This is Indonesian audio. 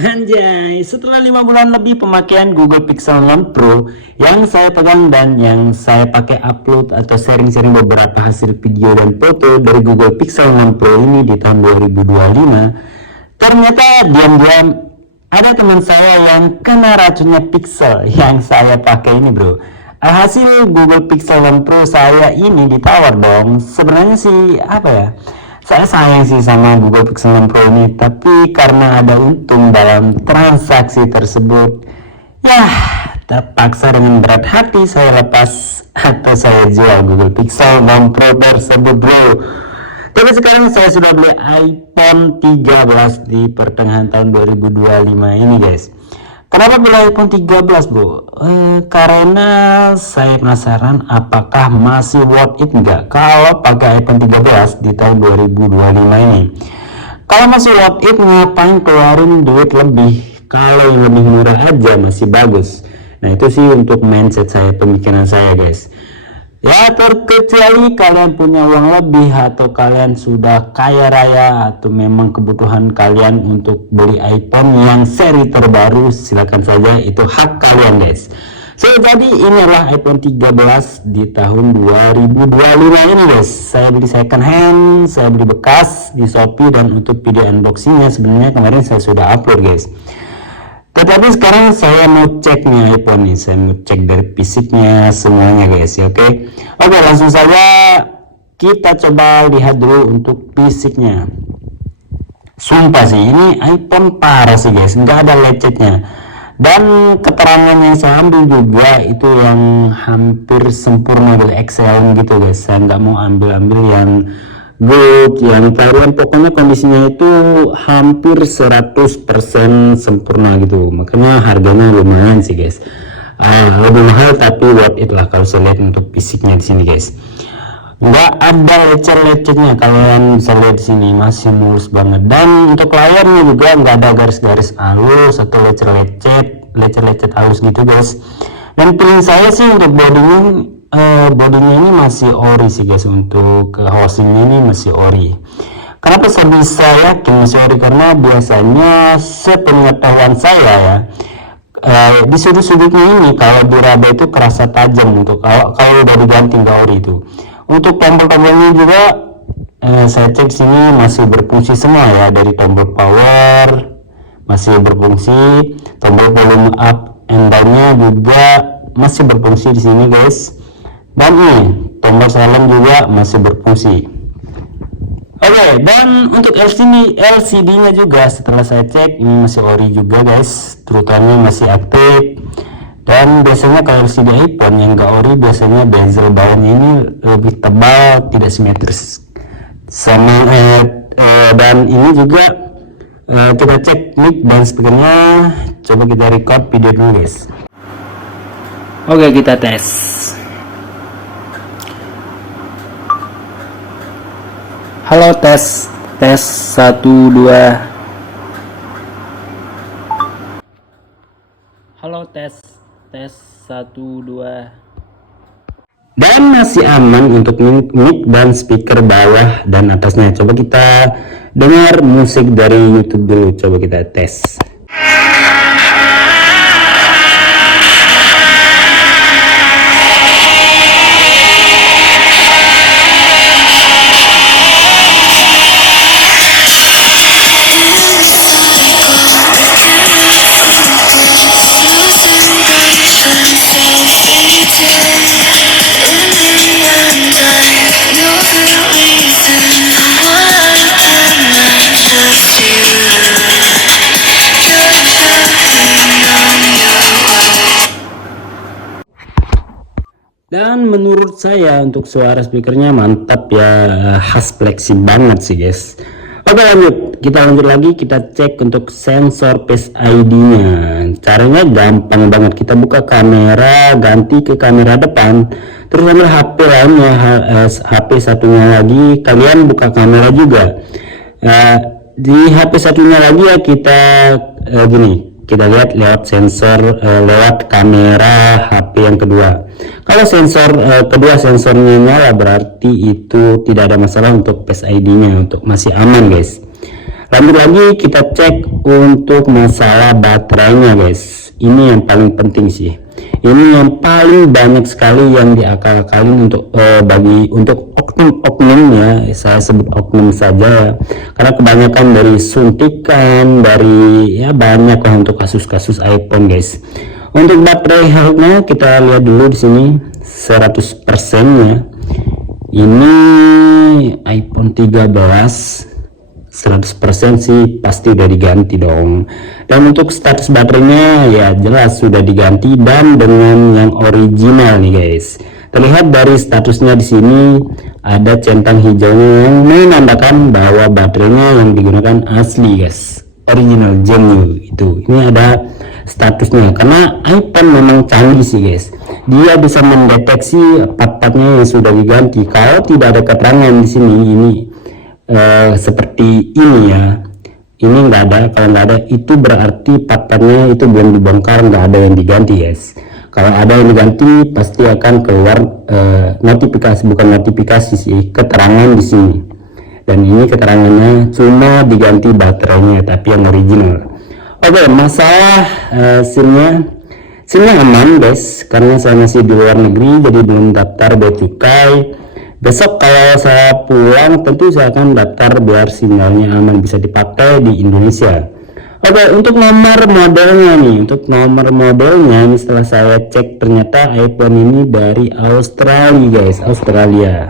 Anjay, setelah 5 bulan lebih pemakaian Google Pixel 6 Pro yang saya pegang dan yang saya pakai upload atau sharing-sharing beberapa hasil video dan foto dari Google Pixel 6 Pro ini di tahun 2025, ternyata diam-diam ada teman saya yang kena racunnya Pixel yang saya pakai ini, bro. Hasil Google Pixel 6 Pro saya ini ditawar dong. Sebenarnya sih apa ya? Saya sayang sih sama Google Pixel 6 Pro ini, tapi karena ada untung dalam transaksi tersebut, ya terpaksa dengan berat hati saya lepas atau saya jual Google Pixel 6 Pro tersebut, bro. Tapi sekarang saya sudah beli iPhone 13 di pertengahan tahun 2025 ini, guys. Kenapa beli iPhone 13, bro? Karena saya penasaran apakah masih worth it nggak kalau pakai iPhone 13 di tahun 2025 ini. Kalau masih worth it, ngapain keluarin duit lebih? Kalau yang lebih murah aja masih bagus. Nah, itu sih untuk mindset saya, pemikiran saya, guys. Ya, terkecuali kalian punya uang lebih atau kalian sudah kaya raya atau memang kebutuhan kalian untuk beli iPhone yang seri terbaru, silakan saja, itu hak kalian, guys. So, jadi inilah iPhone 13 di tahun 2025 ini, guys. Saya beli second hand, saya beli bekas di Shopee, dan untuk video unboxingnya sebenarnya kemarin saya sudah upload, guys. Tetapi sekarang saya mau cek nih iPhone nih, saya mau cek dari fisiknya semuanya, guys, ya. Oke, langsung saja kita coba lihat dulu untuk fisiknya. Sumpah sih, ini iPhone parah sih, guys, nggak ada lecetnya. Dan keterangan yang saya ambil juga itu yang hampir sempurna, gitu, excellent gitu, guys. Saya nggak mau ambil yang good, yang varian, pokoknya kondisinya itu hampir 100% sempurna gitu. Makanya harganya lumayan sih, guys. Lebih mahal tapi worth it lah kalau saya lihat untuk fisiknya di sini, guys. Nggak ada lecet-lecetnya, kalian bisa lihat di sini masih mulus banget. Dan untuk layarnya juga nggak ada garis-garis halus atau lecet-lecet halus gitu, guys. Dan feeling saya sih untuk bodinya ini masih ori sih, guys. Untuk housingnya ini masih ori. Kenapa saya bisa yakin masih ori? Karena biasanya sepengetahuan saya ya, di sudut-sudutnya ini kalau diraba itu kerasa tajam untuk kalau udah diganti nggak ori itu. Untuk tombol-tombolnya juga saya cek sini masih berfungsi semua ya, dari tombol power masih berfungsi, tombol volume up and down-nya juga masih berfungsi di sini, guys. Dan ini tombol silent juga masih berfungsi. Oke, dan untuk LCD-nya juga setelah saya cek ini masih ori juga, guys. Terutamanya masih aktif. Dan biasanya kalau LCD iPhone yang enggak ori, biasanya bezel bawahnya ini lebih tebal, tidak simetris sama dan ini juga kita cek mic dan speakernya. Coba kita record video dulu, guys. Oke, kita tes. Halo, tes 1 2. Halo, tes 1 2. Dan masih aman untuk mic dan speaker bawah dan atasnya. Coba kita dengar musik dari YouTube dulu, coba kita tes. Dan menurut saya untuk suara speakernya mantap ya, khas fleksi banget sih, guys. Oke, kita lanjut lagi, kita cek untuk sensor Face ID nya. Caranya gampang banget, kita buka kamera, ganti ke kamera depan, terus ambil HP lainnya, HP satunya lagi kalian buka kamera juga. Di HP satunya lagi ya kita gini, kita lihat lewat sensor lewat kamera HP yang kedua. Kalau sensor kedua sensornya nyala, berarti itu tidak ada masalah untuk Face ID nya, untuk masih aman, guys. Lanjut lagi kita cek untuk masalah baterainya guys. Ini yang paling penting sih. Ini yang paling banyak sekali yang diakal-akalin untuk oknum-oknum ya. Saya sebut oknum saja karena kebanyakan dari suntikan, dari ya banyak lah untuk kasus-kasus iPhone guys. Untuk baterai health-nya kita lihat dulu di sini 100% ya. Ini iPhone 13 100% sih pasti udah diganti dong. Dan untuk status baterainya ya jelas sudah diganti dan dengan yang original nih guys. Terlihat dari statusnya di sini ada centang hijaunya yang menandakan bahwa baterainya yang digunakan asli guys, original genuine itu. Ini ada statusnya karena iPhone memang canggih sih guys. Dia bisa mendeteksi part-partnya yang sudah diganti. Kalau tidak ada keterangan di sini ini seperti ini ya, ini nggak ada. Kalau nggak ada itu berarti part-partnya itu belum dibongkar, nggak ada yang diganti guys. Kalau ada yang diganti pasti akan keluar notifikasi, bukan notifikasi sih, keterangan di sini. Dan ini keterangannya cuma diganti baterainya tapi yang original. Oke, masalah SIM-nya aman guys, karena saya masih di luar negeri jadi belum daftar bea cukai. Besok kalau saya pulang tentu saya akan daftar biar sinyalnya aman bisa dipakai di Indonesia. Oke, untuk nomor modelnya nih, ini setelah saya cek ternyata iPhone ini dari Australia guys, Australia.